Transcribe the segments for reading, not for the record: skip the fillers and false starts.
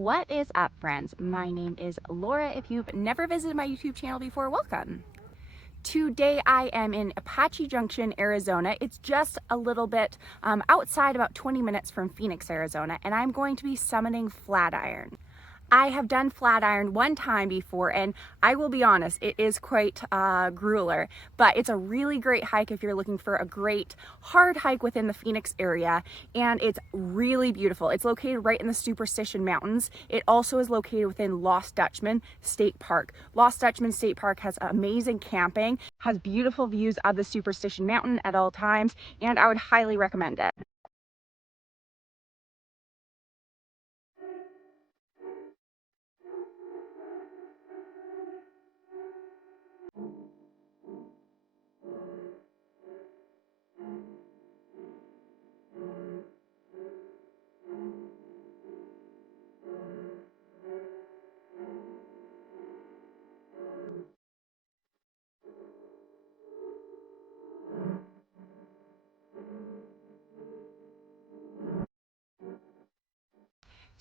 What is up, friends? My name is Laura. If you've never visited my YouTube channel before, welcome. Today I am in Apache Junction, Arizona. It's just a little bit outside, about 20 minutes from Phoenix, Arizona, and I'm going to be summiting Flatiron. I have done Flatiron one time before, and I will be honest, it is quite grueler, but it's a really great hike if you're looking for a great hard hike within the Phoenix area, and it's really beautiful. It's located right in the Superstition Mountains. It also is located within Lost Dutchman State Park. Lost Dutchman State Park has amazing camping, has beautiful views of the Superstition Mountain at all times, and I would highly recommend it.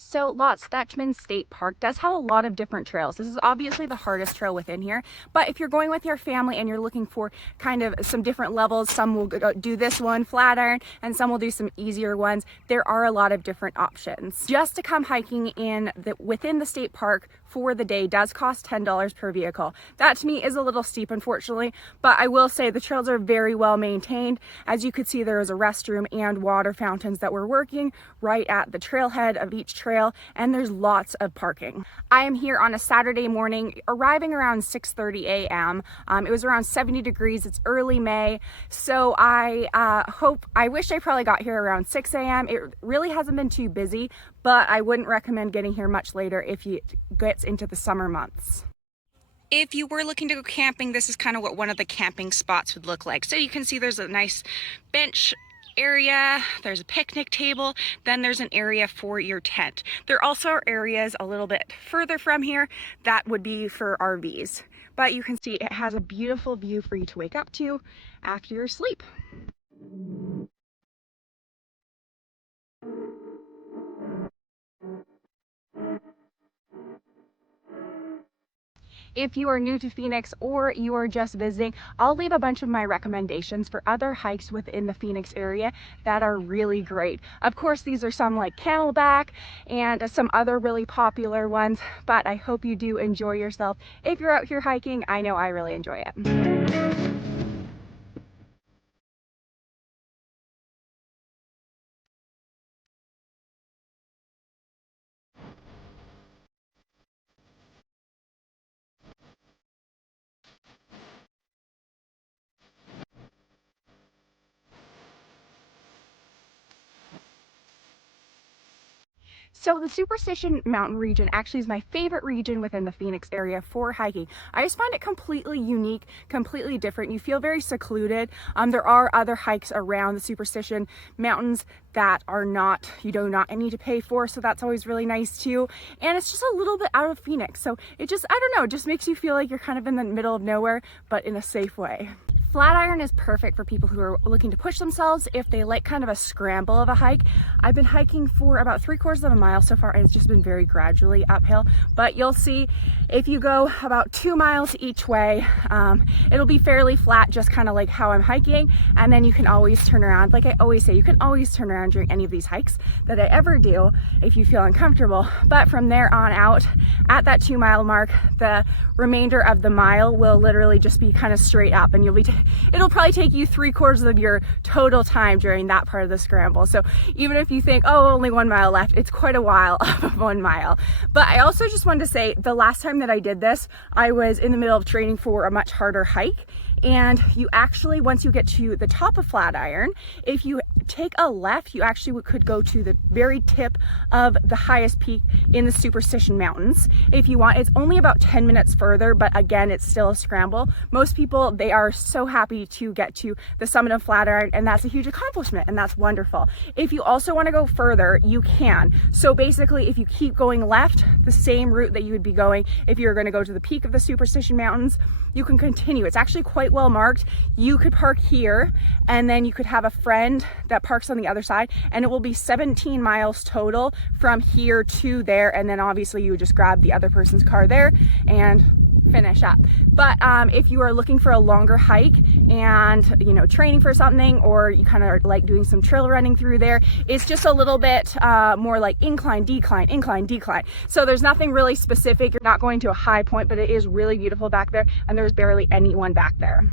So Lost Dutchman State Park does have a lot of different trails. This is obviously the hardest trail within here, but if you're going with your family and you're looking for kind of some different levels, some will do this one, Flatiron, and some will do some easier ones. There are a lot of different options. Just to come hiking within the state park for the day does cost $10 per vehicle. That to me is a little steep, unfortunately, but I will say the trails are very well maintained. As you could see, there is a restroom and water fountains that were working right at the trailhead of each trail, and there's lots of parking. I am here on a Saturday morning, arriving around 6:30 a.m. It was around 70 degrees. It's early May, so I wish I probably got here around 6 a.m. It really hasn't been too busy, but I wouldn't recommend getting here much later if it gets into the summer months. If you were looking to go camping, this is kind of what one of the camping spots would look like. So you can see there's a nice bench area, there's a picnic table, then there's an area for your tent. There also are areas a little bit further from here that would be for RVs. But you can see it has a beautiful view for you to wake up to after your sleep. If you are new to Phoenix or you are just visiting, I'll leave a bunch of my recommendations for other hikes within the Phoenix area that are really great. Of course, these are some like Camelback and some other really popular ones, but I hope you do enjoy yourself. If you're out here hiking, I know I really enjoy it. So the Superstition Mountain region actually is my favorite region within the Phoenix area for hiking. I just find it completely unique, completely different. You feel very secluded. There are other hikes around the Superstition Mountains that are you do not need to pay for, so that's always really nice too. And it's just a little bit out of Phoenix, so it just, I don't know, it just makes you feel like you're kind of in the middle of nowhere, but in a safe way. Flatiron is perfect for people who are looking to push themselves if they like kind of a scramble of a hike. I've been hiking for about 3/4 of a mile so far, and it's just been very gradually uphill, but you'll see if you go about 2 miles each way, it'll be fairly flat, just kind of like how I'm hiking, and then you can always turn around. Like I always say, you can always turn around during any of these hikes that I ever do if you feel uncomfortable, but from there on out, at that 2 mile mark, the remainder of the mile will literally just be kind of straight up, and it'll probably take you 3/4 of your total time during that part of the scramble. So even if you think, oh, only 1 mile left, it's quite a while of 1 mile. But I also just wanted to say, the last time that I did this, I was in the middle of training for a much harder hike. And you actually, once you get to the top of Flatiron, if you take a left, you actually could go to the very tip of the highest peak in the Superstition Mountains. If you want, it's only about 10 minutes further, but again, it's still a scramble. Most people, they are so happy to get to the summit of Flatiron, and that's a huge accomplishment, and that's wonderful. If you also want to go further, you can. So basically, if you keep going left, the same route that you would be going if you were going to go to the peak of the Superstition Mountains, you can continue. It's actually quite well marked. You could park here, and then you could have a friend that that parks on the other side, and it will be 17 miles total from here to there. And then obviously you would just grab the other person's car there and finish up. But if you are looking for a longer hike and, you know, training for something, or you kind of like doing some trail running through there, it's just a little bit more like incline, decline, incline, decline. So there's nothing really specific. You're not going to a high point, but it is really beautiful back there, and there's barely anyone back there.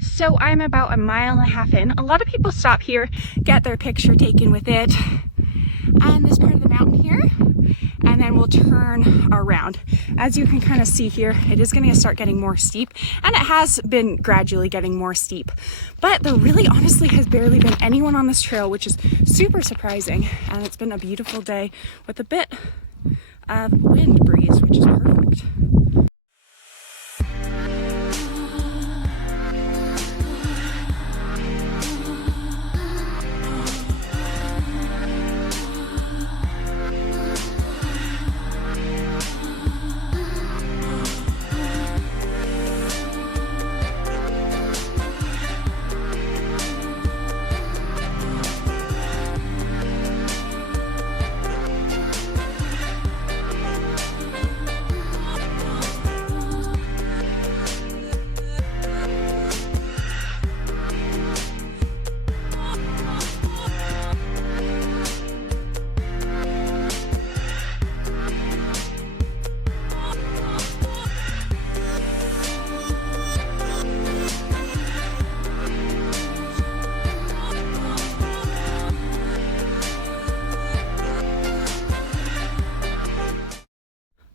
So I'm about 1.5 miles in. A lot of people stop here, get their picture taken with it on this part of the mountain here, and then we'll turn around. As you can kind of see here, it is going to start getting more steep, and it has been gradually getting more steep. But there really honestly has barely been anyone on this trail, which is super surprising. And it's been a beautiful day with a bit of wind breeze, which is perfect.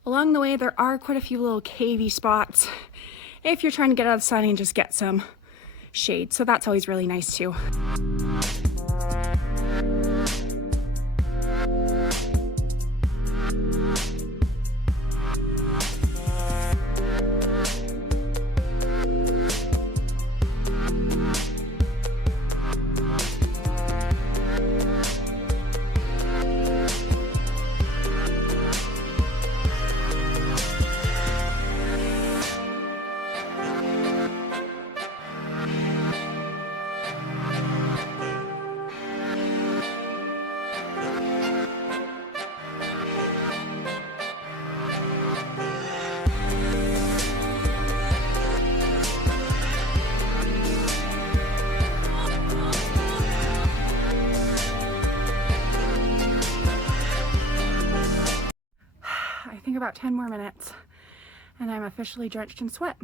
Along the way, there are quite a few little cavey spots if you're trying to get out of the sun and just get some shade. So that's always really nice too. I think about 10 more minutes and I'm officially drenched in sweat.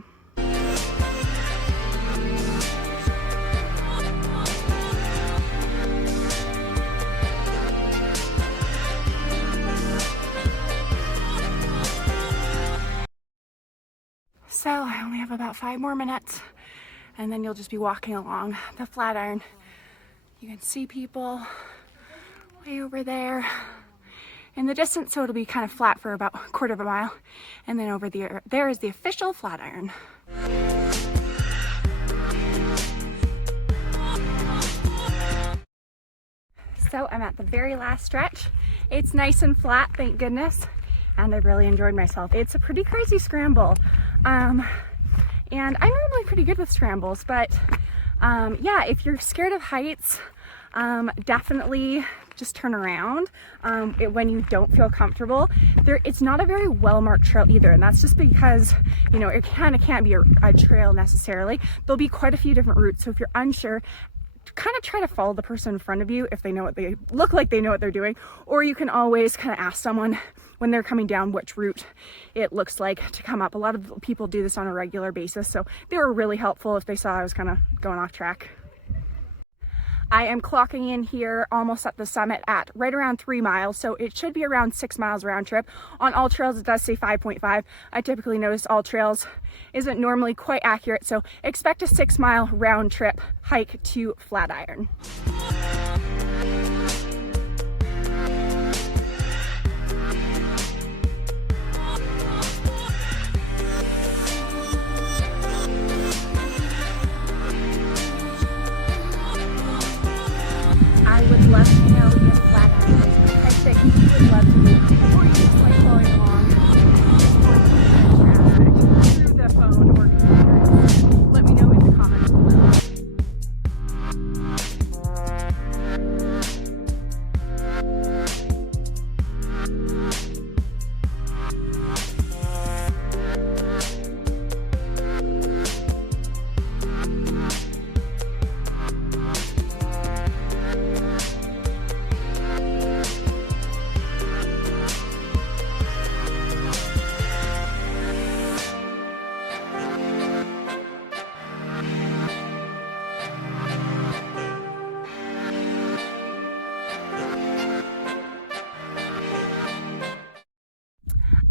So I only have about 5 more minutes and then you'll just be walking along the Flatiron. You can see people way over there in the distance, so it'll be kind of flat for about 1/4 mile, and then over there is the official Flatiron. So I'm at the very last stretch. It's nice and flat, thank goodness, and I've really enjoyed myself. It's a pretty crazy scramble, and I'm normally pretty good with scrambles, but yeah, if you're scared of heights, definitely just turn around when you don't feel comfortable. It's not a very well marked trail either, and that's just because, you know, it kind of can't be a trail necessarily. There'll be quite a few different routes, so if you're unsure, kind of try to follow the person in front of you if they know what they look like, they know what they're doing, or you can always kind of ask someone when they're coming down which route it looks like to come up. A lot of people do this on a regular basis, so they were really helpful if they saw I was kind of going off track. I am clocking in here almost at the summit at right around 3 miles, so it should be around 6 miles round trip. On all trails it does say 5.5. I typically notice all trails isn't normally quite accurate, so expect a 6-mile round trip hike to Flatiron. I would love to know if Flatiron is a hike that you would love to do, or you just like following along through the phone or computer. Let me know in the comments below.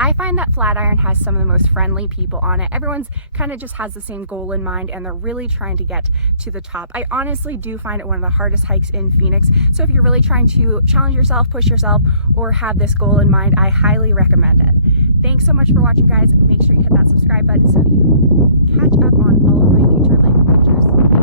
I find that Flatiron has some of the most friendly people on it. Everyone's kind of just has the same goal in mind and they're really trying to get to the top. I honestly do find it one of the hardest hikes in Phoenix. So if you're really trying to challenge yourself, push yourself, or have this goal in mind, I highly recommend it. Thanks so much for watching, guys. Make sure you hit that subscribe button so you catch up on all of my future life adventures.